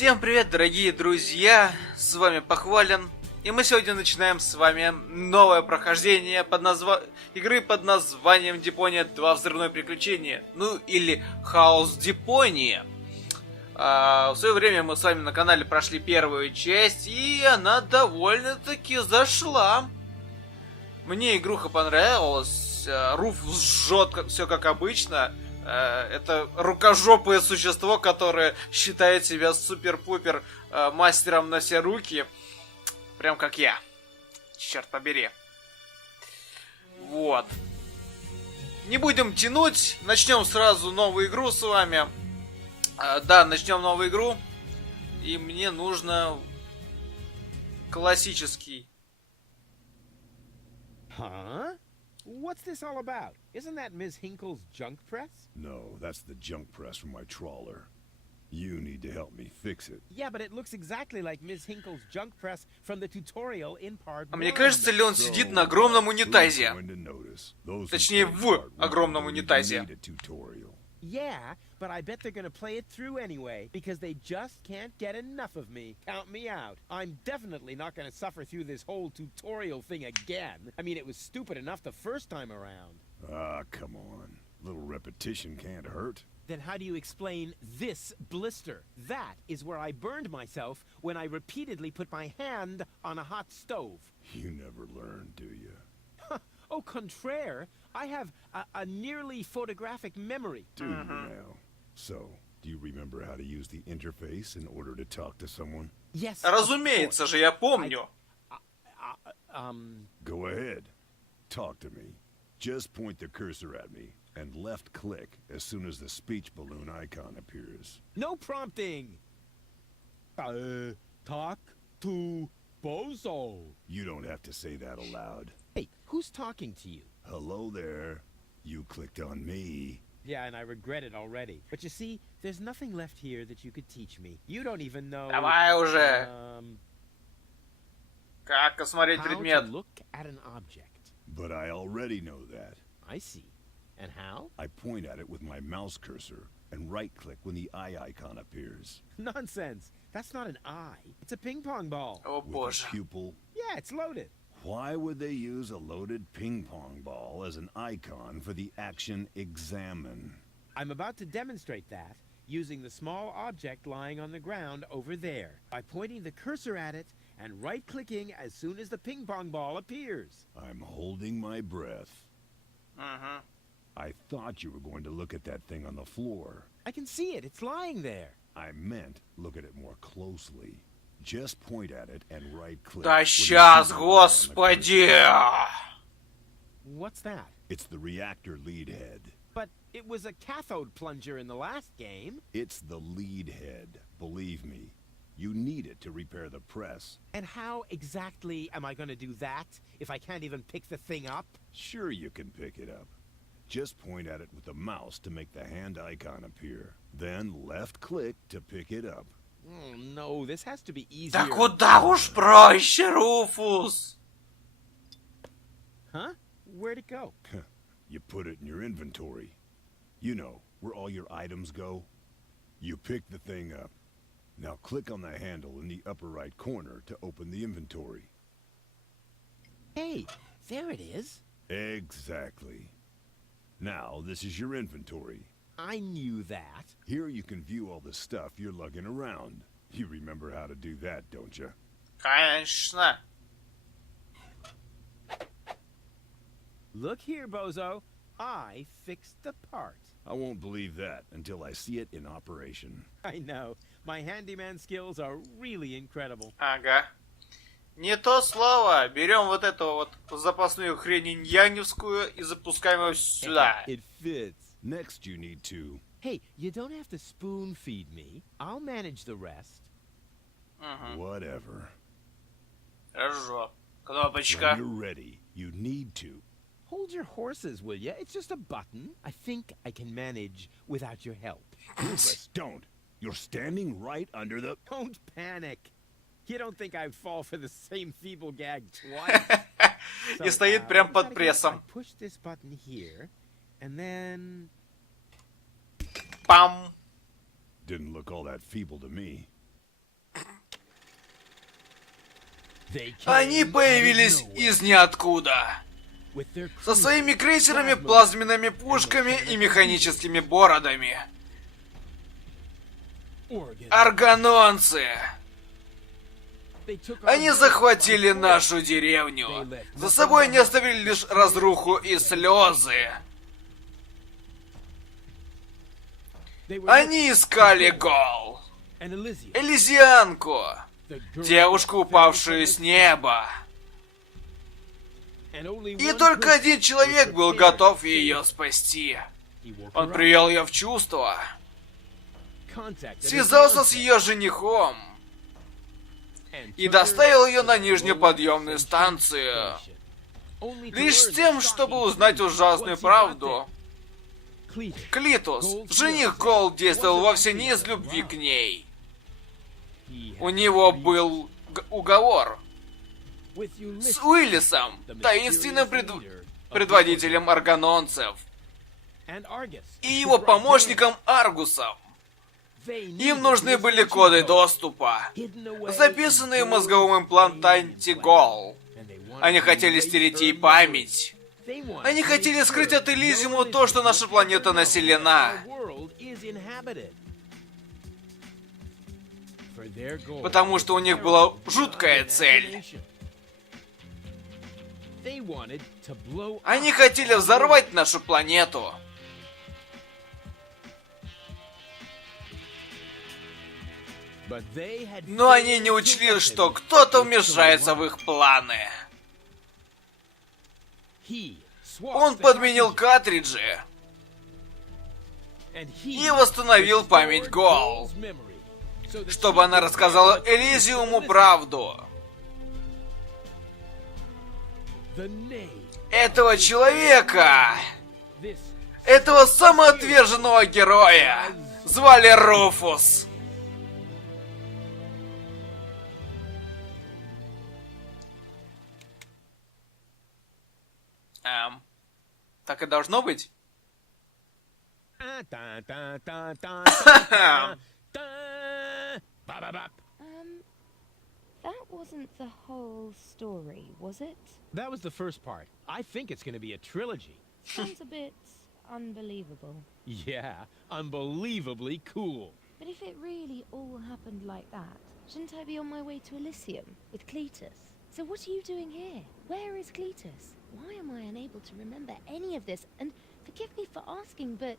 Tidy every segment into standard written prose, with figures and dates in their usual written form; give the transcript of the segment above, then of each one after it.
Всем привет, дорогие друзья, с вами Poxvalin, и мы сегодня начинаем с вами новое прохождение игры под названием Deponia 2 Взрывное приключение, ну или Хаос Депония. В свое время мы с вами на канале прошли первую часть, и она довольно-таки зашла. Мне игруха понравилась, Руфус жжет все как обычно. Это рукожопое существо, которое считает себя супер-пупер мастером на все руки. Прям как я. Черт побери. Вот. Не будем тянуть. Начнем сразу новую игру с вами. Да, начнем новую игру. И мне нужно классический. What's this all about? Isn't that Ms. Hinkle's junk press? No, that's the junk press from my trawler. You need to help me fix it. Yeah, but it looks exactly like Ms. Hinkle's junk press from the tutorial in part 1. А мне кажется, ли он сидит на огромном унитазе? Точнее, в огромном унитазе. Yeah, but I bet they're gonna play it through anyway, because they just can't get enough of me. Count me out. I'm definitely not gonna suffer through this whole tutorial thing again. I mean, it was stupid enough the first time around. Ah, come on. A little repetition can't hurt. Then how do you explain this blister? That is where I burned myself when I repeatedly put my hand on a hot stove. You never learn, do you? Au contraire, I have a nearly photographic memory. Do you now? So, do you remember how to use the interface in order to talk to someone? Yes. Разумеется же, я помню. Go ahead. Talk to me. Just point the cursor at me and left click as soon as the speech balloon icon appears. No prompting. Talk to Bozo. You don't have to say that aloud. Hey, who's talking to you? Hello there. You clicked on me. Yeah, and I regret it already. But you see, there's nothing left here that you could teach me. You don't even know... Давай уже. Как осмотреть how предмет? to look at an object. But I already know that. I see. And how? I point at it with my mouse cursor and right-click when the eye icon appears. Nonsense. That's not an eye. It's a ping-pong ball. О With боже. a pupil. Yeah, it's loaded. Why would they use a loaded ping-pong ball as an icon for the action examine? I'm about to demonstrate that using the small object lying on the ground over there by pointing the cursor at it and right-clicking as soon as the ping-pong ball appears. I'm holding my breath. Угу. I thought you were going to look at that thing on the floor. I can see it. It's lying there. I meant look at it more closely. Just point at it and right-click. Да сейчас, господи! What's that? It's the reactor lead head. But it was a cathode plunger in the last game. It's the lead head. Believe me. You need it to repair the press. And how exactly am I going to do that if I can't even pick the thing up? Sure you can pick it up. Just point at it with the mouse to make the hand icon appear. Then left-click to pick it up. Oh, no, this has to be easier. Да куда уж проще, Руфус! Huh? Where'd it go? You put it in your inventory. You know, where all your items go. You pick the thing up. Now click on the handle in the upper right corner to open the inventory. Hey, there it is. Exactly. Now, this is your inventory. I knew that. Here you can view all the stuff you're lugging around. You remember how to do that, don't you? Конечно. Look here, Bozo. I fixed the part. I won't believe that until I see it in operation. I know. My handyman skills are really incredible. Ага. Не то слово. Берем вот эту вот запасную хрень иньяневскую и запускаем его сюда. It fits. Next you need to... Hey, you don't have to spoon feed me. I'll manage the rest. Whatever. Хорошо. When Кнопочка. you're ready, you need to... Hold your horses, will ya? It's just a button. I think I can manage without your help. Rufus, don't! You're standing right under the... Don't panic. You don't think I'd fall for the same feeble gag twice? И стоит прям под прессом. I push this button here, and then... Пам! Didn't look all that feeble to me. Они появились из ниоткуда. Со своими крейсерами, плазменными пушками и механическими бородами. Органонцы! Они захватили нашу деревню. За собой они оставили лишь разруху и слезы. Они искали Гол. Элизианку. Девушку, упавшую с неба. И только один человек был готов ее спасти. Он привел ее в чувство. Связался с ее женихом. И доставил ее на нижнюю подъемную станцию. Лишь с тем, чтобы узнать ужасную правду. Клитус, жених Гол, действовал вовсе не из любви к ней. У него был уговор с Уиллисом, таинственным предводителем аргононцев, и его помощником Аргусом. Им нужны были коды доступа, записанные в мозговом имплантанте Гол. Они хотели стереть ей память. Они хотели скрыть от Элизиума то, что наша планета населена. Потому что у них была жуткая цель. Они хотели взорвать нашу планету. Но они не учли, что кто-то вмешается в их планы. Он подменил картриджи и восстановил память Гол, чтобы она рассказала Элизиуму правду. Этого человека, этого самоотверженного героя, звали Руфус. Так и должно быть? That wasn't the whole story, was it? That was the first part. I think it's going to be a trilogy. Sounds a bit unbelievable. Yeah, unbelievably cool. But if it really all happened like that, shouldn't I be on my way to Elysium with Cletus? So what are you doing here? Where is Cletus? Why am I unable to remember any of this? And forgive me for asking, but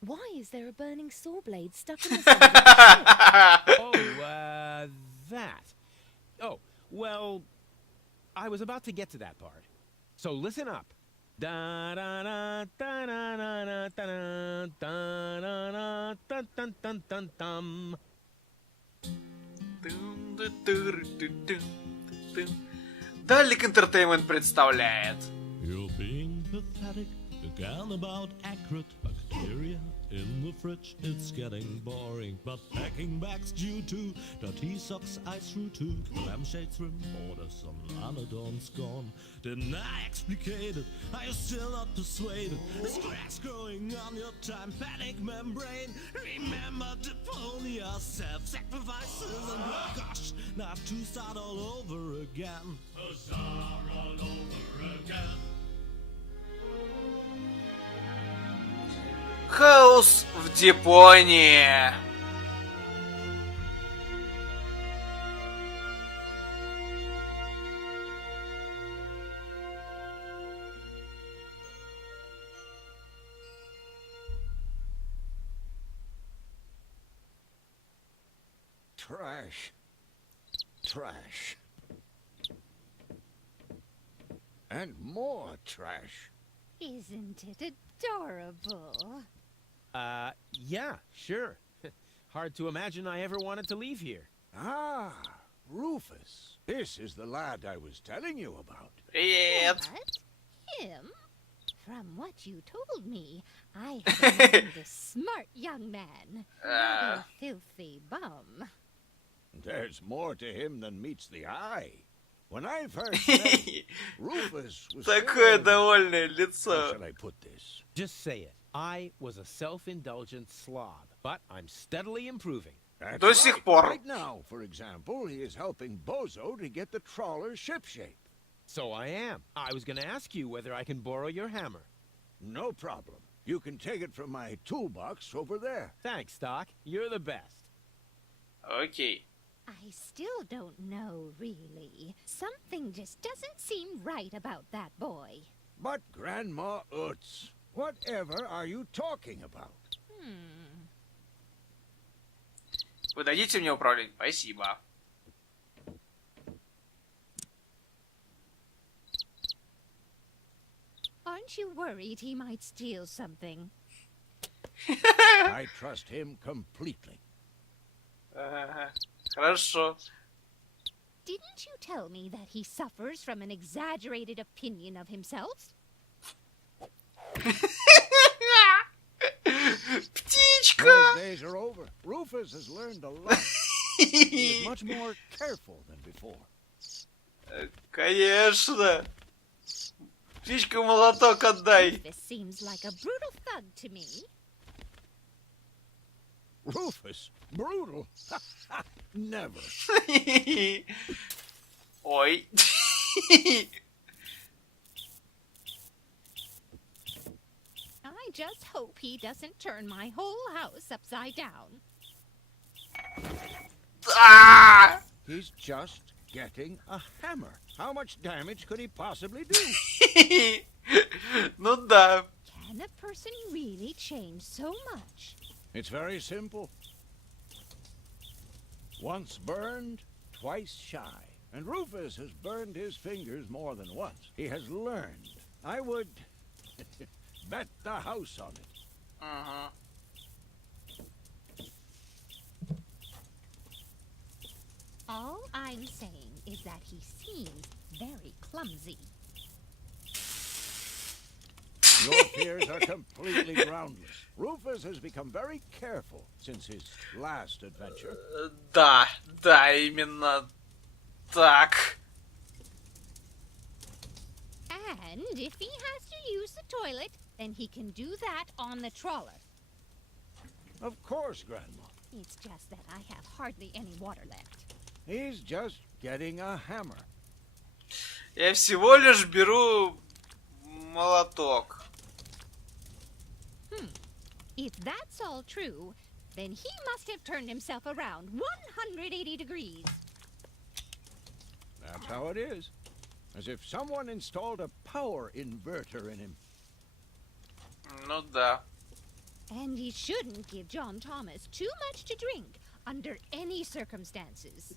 why is there a burning saw blade stuck in the side of the ship? Oh, that. Oh, well, I was about to get to that part. So listen up. Da da da da da da da da da da da da dum. Далик Entertainment представляет. You're being pathetic again about accurate bacteria in the fridge. It's getting boring, but packing bags due to dirty socks I threw to lampshades rim order. Some anodon's gone. Didn't I explicate it? Are you still not persuaded? There's cracks growing on your tympanic membrane. Remember Deponia, self-sacrifices and gosh, now I have to start all over again. Start all over again. Хаос в Депонии. Trash. Trash. And more trash. Isn't it adorable? Yeah, sure. Hard to imagine I ever wanted to leave here. Ah, Rufus. This is the lad I was telling you about. Привет. What? Him? From what you told me, I had imagined a smart young man, not a filthy bum. There's more to him than meets the eye. When I first met him, Rufus was Такое fairly- довольное How лицо. should I put this? Just say it. I was a self-indulgent slob, but I'm steadily improving. That's До сих пор. Right now, for example, he is helping Bozo to get the trawler shipshape. So I am. I was gonna ask you whether I can borrow your hammer. No problem. You can take it from my toolbox over there. Thanks, Doc. You're the best. Окей. I still don't know, really. Something just doesn't seem right about that boy. But Grandma Utz, whatever are you talking about? Вы дадите мне управлять? Спасибо. Aren't you worried he might steal something? I trust him completely. Ага. Хорошо. Didn't you tell me that he suffers from an exaggerated opinion of himself? Птичка! Those days are over. Rufus has learned a lot. He is much more careful than before. Конечно. Птичка, молоток отдай. This seems like a brutal thug to me. Rufus? Brutal? Never. Ой. I just hope he doesn't turn my whole house upside down. А! He's just getting a hammer. How much damage could he possibly do? Ну да. Can a person really change so much? It's very simple. Once burned, twice shy. And Rufus has burned his fingers more than once. He has learned. I would bet the house on it. Ага. All I'm saying is that he seems very clumsy. Your fears are completely groundless. Rufus has become very careful since his last adventure. Да, да, именно так. And if he has to use the toilet, then he can do that on the trawler. Of course, Grandma. It's just that I have hardly any water left. He's just getting a hammer. Я всего лишь беру молоток. If that's all true, then he must have turned himself around 180 degrees. That's how it is. As if someone installed a power inverter in him. Ну да. And he shouldn't give John Thomas too much to drink under any circumstances.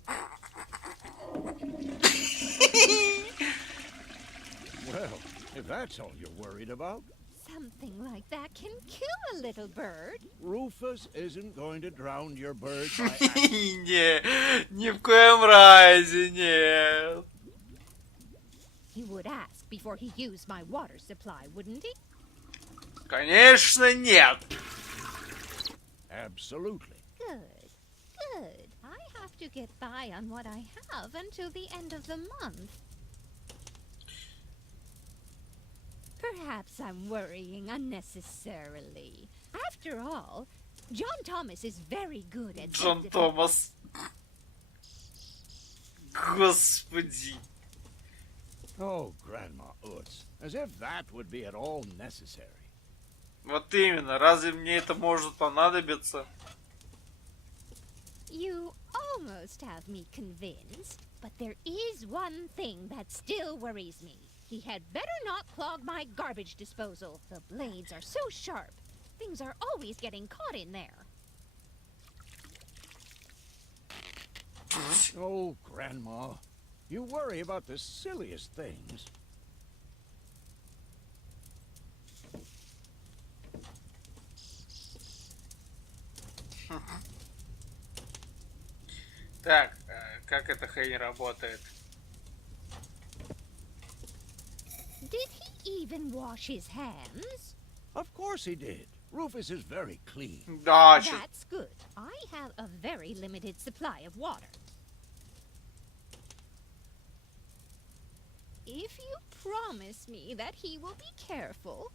Well, if that's all you're worried about, Something like that can kill a little bird. Rufus isn't going to drown your bird by accident. Не, ни в коем разе нет. He would ask before he used my water supply, wouldn't he? Конечно, нет. Absolutely. Good, good. I have to get by on what I have until the end of the month. Perhaps I'm worrying unnecessarily. After all, John Thomas is very good at Джон self-defense. Томас. Господи. Oh, Grandma Utz, as if that would be at all necessary. Вот именно. Разве мне это может понадобиться? You almost have me convinced, but there is one thing that still worries me. He had better not clog my garbage disposal. The blades are so sharp. Things are always getting caught in there. Oh, Grandma, you worry about the silliest things. Так, как эта хрень работает? Did he even wash his hands? Of course he did. Rufus is very clean. Да, чё- That's good. I have a very limited supply of water. If you promise me that he will be careful,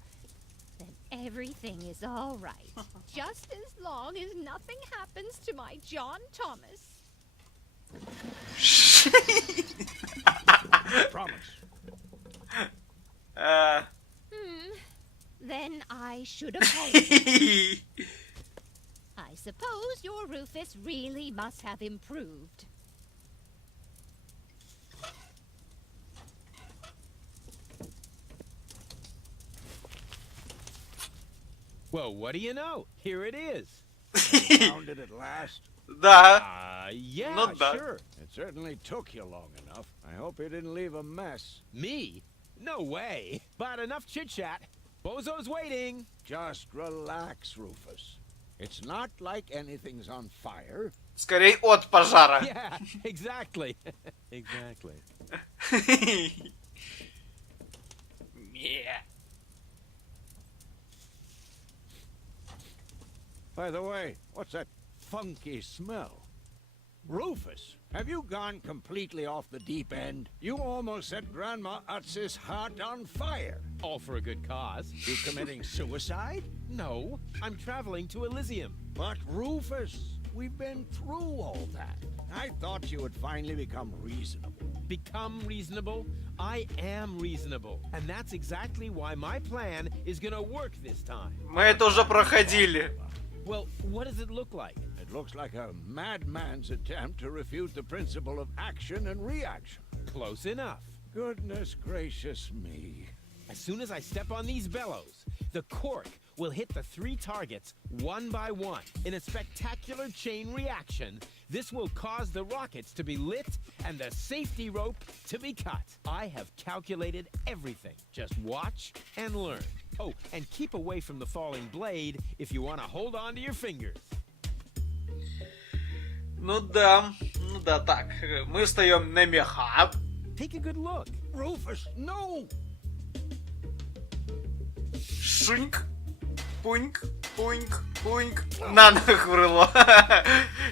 then everything is all right. Just as long as nothing happens to my John Thomas. Promise. Then I should apologize. I suppose your Rufus really must have improved. Well, what do you know? Here it is. Found it at last. Да. Yeah, Ну да. sure. It certainly took you long enough. I hope you didn't leave a mess. Me? No way. But enough chit-chat. Bozo's waiting. Just relax, Rufus. It's not like anything's on fire. Скорей от пожара. Yeah, exactly. Exactly. Yeah. By the way, what's that funky smell? Rufus, have you gone completely off the deep end? You almost set Grandma Utz's heart on fire. All for a good cause. You committing suicide? No, I'm traveling to Elysium. But Rufus, we've been through all that. I thought you would finally become reasonable. Become reasonable? I am reasonable. And that's exactly why my plan is gonna work this time. Мы это уже проходили. Well, what does it look like? It looks like a madman's attempt to refute the principle of action and reaction. Close enough. Goodness gracious me. As soon as I step on these bellows, the cork will hit the 3 targets one by one. In a spectacular chain reaction, this will cause the rockets to be lit and the safety rope to be cut. I have calculated everything. Just watch and learn. Oh, and keep away from the falling blade if you want to hold on to your fingers. Ну да, так. Мы встаем на меха. Take a good look. Rufus, no! Шуньк, пуньк, пуньк, пуньк. На нах крыло.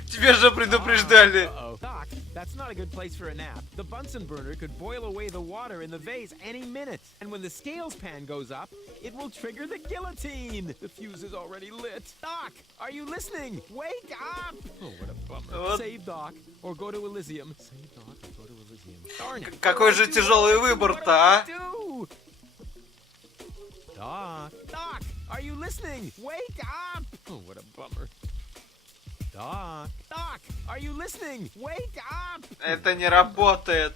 Тебе же предупреждали. Uh-oh. Doc, that's not a good place for a nap. The Bunsen burner could boil away the water in the vase any minute. And when the scales pan goes up, it will trigger the guillotine. The fuse is already lit. Doc, are you listening? Wake up! Oh, what a bummer. Вот. Save Doc or go to Elysium. Save Doc or go to Elysium. Darn it. Какой же тяжелый выбор-то, а? Do? Doc, are you listening? Wake up! Oh, what a bummer. Doc, are you listening? Wake up! Это не работает.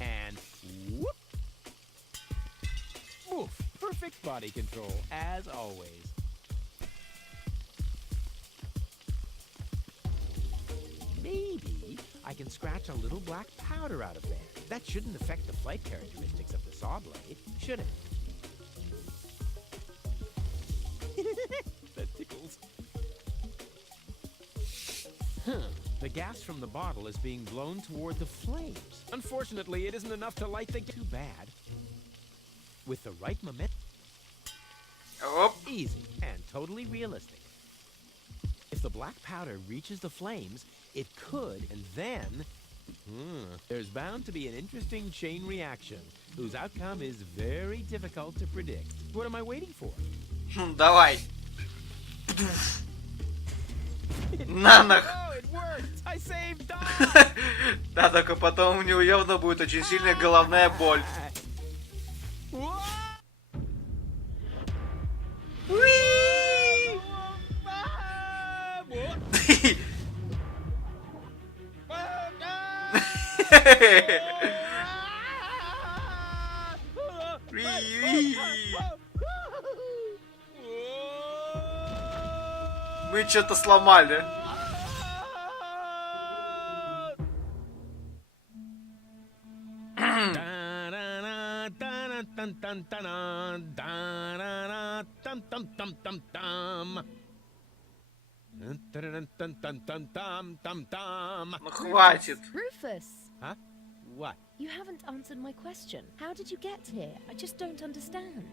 And whoop. Woof. Perfect body control, as always. Maybe I can scratch a little black powder out of there. That shouldn't affect the flight characteristics of the saw blade, should it? That tickles. The gas from the bottle is being blown toward the flames. Unfortunately, it isn't enough to light the... Too bad. With the right momentum... Оп. Easy and totally realistic. If the black powder reaches the flames, it could, and then... there's bound to be an interesting chain reaction, whose outcome is very difficult to predict. What am I waiting for? Давай. На нах. Oh, it worked! I saved Doc! Да, только потом у него явно будет очень сильная головная боль. Мы что-то сломали. Ну хватит. Rufus, Huh? What? you haven't answered my question. How did you get here? I just don't understand.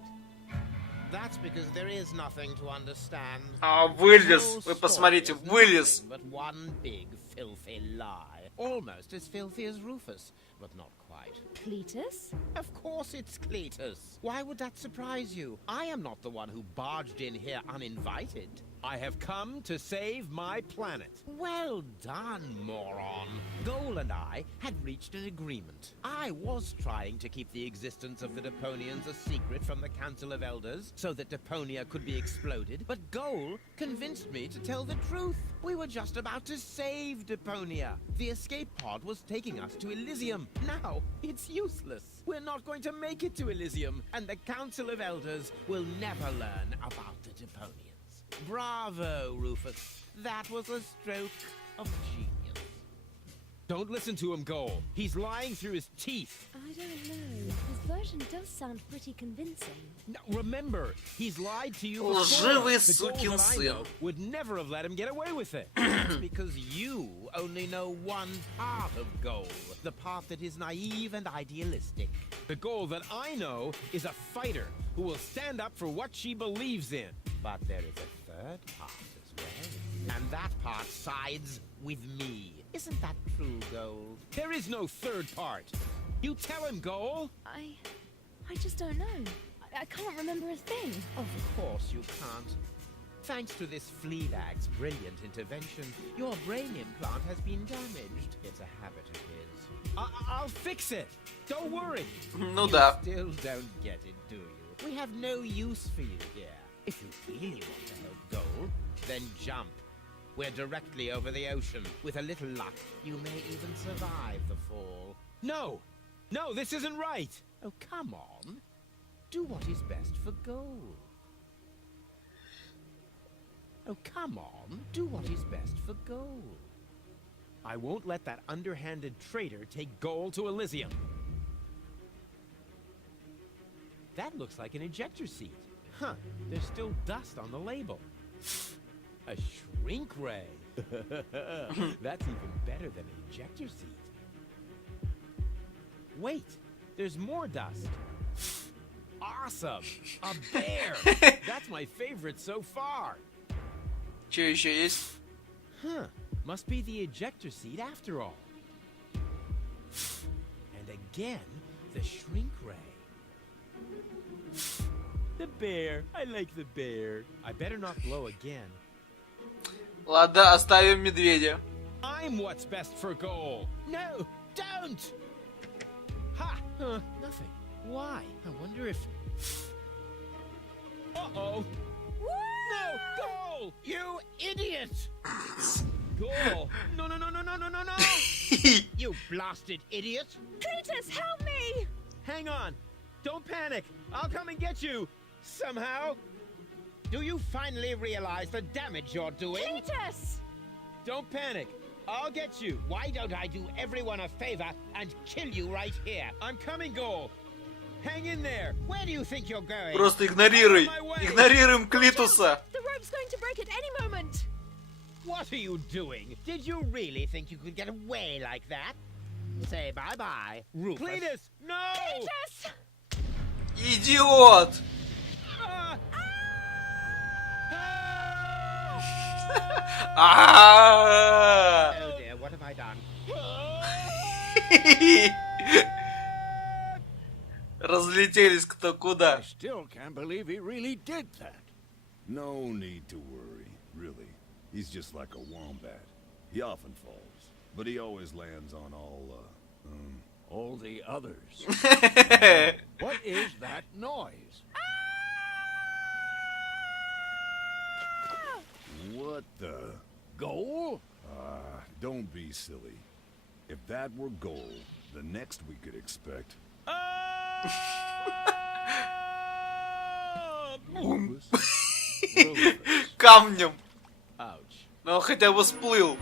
That's because there is nothing to understand. А, вылез. Вы посмотрите, вылез. But one big filthy lie. almost as filthy as Rufus, but not quite. Cletus? Of course it's Cletus. Why would that surprise you? I am not the one who barged in here uninvited. I have come to save my planet. Well done, moron. Goal and I had reached an agreement. I was trying to keep the existence of the Deponians a secret from the Council of Elders so that Deponia could be exploded, but Goal convinced me to tell the truth. We were just about to save Deponia. The escape pod was taking us to Elysium. Now, it's useless. We're not going to make it to Elysium, and the Council of Elders will never learn about the Deponians. Bravo, Rufus. That was a stroke of genius. Don't listen to him, Goal. He's lying through his teeth. I don't know. His version does sound pretty convincing. Now, remember, he's lied to you before. Лживый The Goal сукин that I сын. know would never have let him get away with it. That's because you only know one part of Goal. The part that is naive and idealistic. The Goal that I know is a fighter who will stand up for what she believes in. But there is a third part as well. And that part sides with me. Isn't that true, Goal? There is no third part. You tell him, Goal. I just don't know. I can't remember a thing. Of course you can't. Thanks to this Fleabag's brilliant intervention, your brain implant has been damaged. It's a habit of his. I'll fix it. Don't worry. Ну You да. still don't get it, do you? We have no use for you here. If you really want to help Goal, then jump. We're directly over the ocean. With a little luck, you may even survive the fall. No! No, this isn't right! Oh, come on. Do what is best for Goal. Oh, come on. Do what is best for Goal. I won't let that underhanded traitor take Goal to Elysium. That looks like an ejector seat. Huh, there's still dust on the label. A shrink ray. That's even better than an ejector seat. Wait, there's more dust. Awesome! A bear! That's my favorite so far. Что еще есть? Huh, must be the ejector seat after all. And again, the shrink ray. The bear. I like the bear. I better not blow again. Ладно, оставим медведя. I'm what's best for Goal. No, don't! Ha! Nothing. Why? I wonder if... Uh-oh. No! Goal! You idiot! Goal! No, no, no, no, no, no, no, no! You blasted idiot! Cletus, help me! Hang on. Don't panic. I'll come and get you. Somehow. Do you finally realize the damage you're doing? Cletus! Don't panic. I'll get you. Why don't I do everyone a favor and kill you right here? I'm coming, Goal. Hang in there. Where do you think you're going? Просто игнорируй. Игнорируем Клитуса. The rope's going to break at any moment. What are you doing? Did you really think you could get away like that? Say bye-bye, Rufus. Cletus, no! Cletus! Идиот! А! Oh dear, what have I done? Разлетелись кто куда. I still can't believe he really did that. No need to worry, really. He's just like a wombat. He often falls, but he always lands on All the others. What is that noise? What the? Goal? Don't be silly. If that were gold, the next we could expect. Rufus? Rufus. Камнем. Ouch. Но он хотя бы всплыл.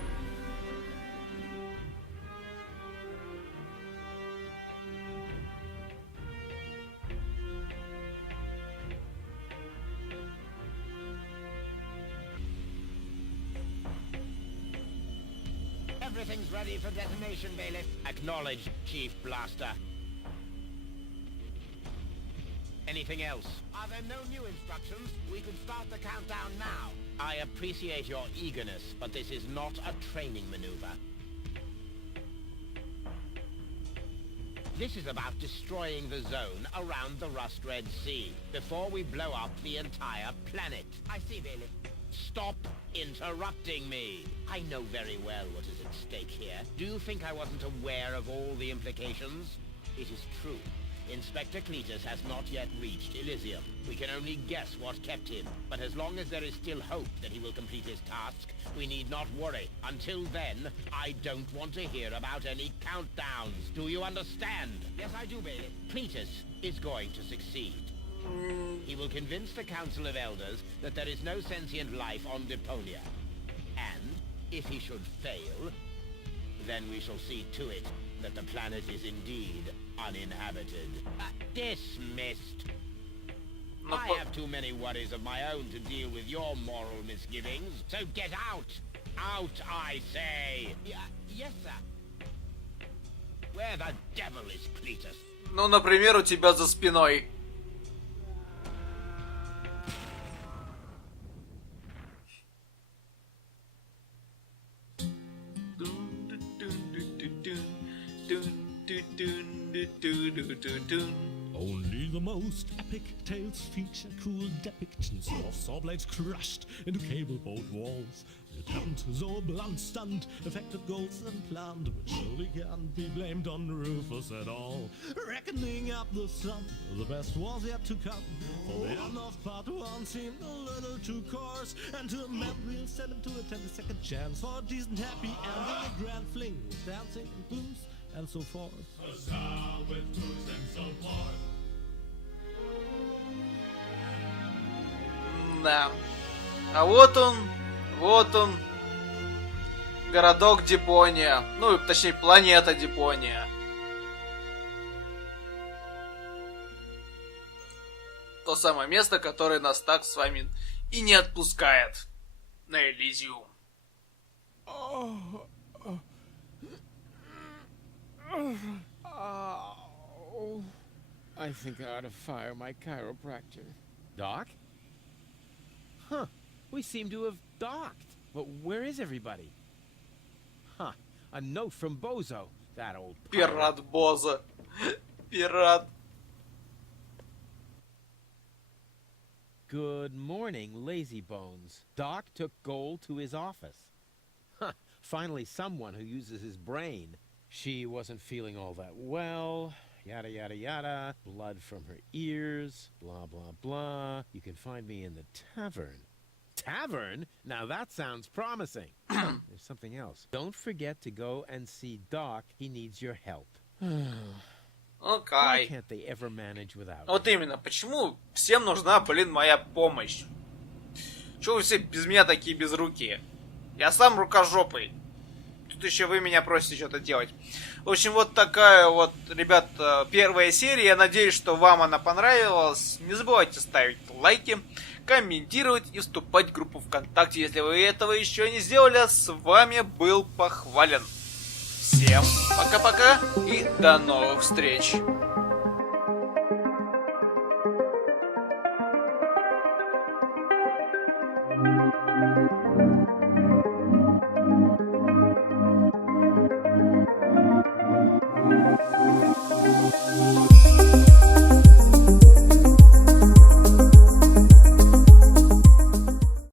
Everything's ready for detonation, Bailiff. Acknowledged, Chief Blaster. Anything else? Are there no new instructions? We can start the countdown now. I appreciate your eagerness, but this is not a training maneuver. This is about destroying the zone around the Rust Red Sea before we blow up the entire planet. I see, Bailey. Stop interrupting me. I know very well what is at stake here. Do you think I wasn't aware of all the implications? It is true. Inspector Cletus has not yet reached Elysium. We can only guess what kept him, but as long as there is still hope that he will complete his task, we need not worry. Until then, I don't want to hear about any countdowns. Do you understand? Yes, I do, Bailey. Cletus is going to succeed. He will convince the Council of Elders that there is no sentient life on Deponia. And, if he should fail, then we shall see to it that the planet is indeed uninhabited. Dismissed. I have too many worries of my own to deal with your moral misgivings, so get out! Out, I say! Yes, sir. Where the devil is Cletus? Ну, например, у тебя за спиной. Only the most epic tales feature cool depictions of saw blades crushed into cable boat walls. The attempt, though a blunt stunt, affected goals and planned, but surely can't be blamed on Rufus at all. Reckoning up the sum, the best was yet to come. For the end of part one seemed a little too coarse, and to amend we'll send him to a 10-second chance for a decent happy ending, a grand fling with dancing and blues and so forth. Да. А вот он, городок Депония. Ну, точнее, планета Депония. То самое место, которое нас так с вами и не отпускает на Элизиум. I think I ought to fire my chiropractor. Doc? Huh. We seem to have docked. But where is everybody? Huh. A note from Bozo. That old pirate. Пират Боза. Пират. Good morning, lazy bones. Doc took Gold to his office. Huh. Finally someone who uses his brain. She wasn't feeling all that well. Yada, yada, yada. Blood from her ears. Blah, blah, blah. You can find me in the tavern. Tavern? Now that sounds promising. There's something else. Don't forget to go and see Doc. He needs your help. Why Окей. can't they ever manage without Вот me? именно, почему всем нужна, блин, моя помощь? Чего вы все без меня такие безрукие? Я сам рукожопый. Тут еще вы меня просите что-то делать. В общем, вот такая вот, ребят, первая серия. Я надеюсь, что вам она понравилась. Не забывайте ставить лайки, комментировать и вступать в группу ВКонтакте, если вы этого еще не сделали. А с вами был Poxvalin. Всем пока-пока и до новых встреч.